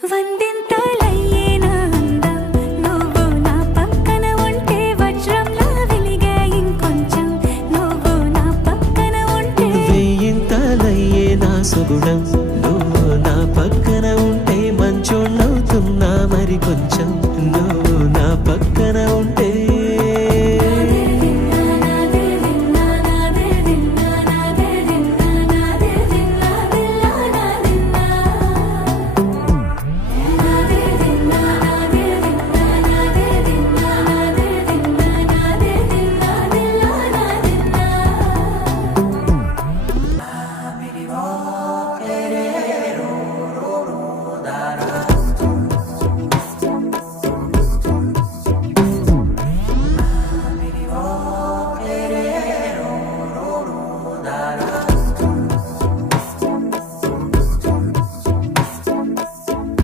వందింతలయ్యేనా అందం నువ్వు నా పక్కన ఉంటే వజ్రంలా వెలిగే ఇంకొంచెం నువ్వు నా పక్కన ఉంటే వెయ్యింతలయ్యేనా సుగుణం నువ్వు నా పక్కన ఉంటే మంచోళ్ళవుతున్నా మరి కొంచెం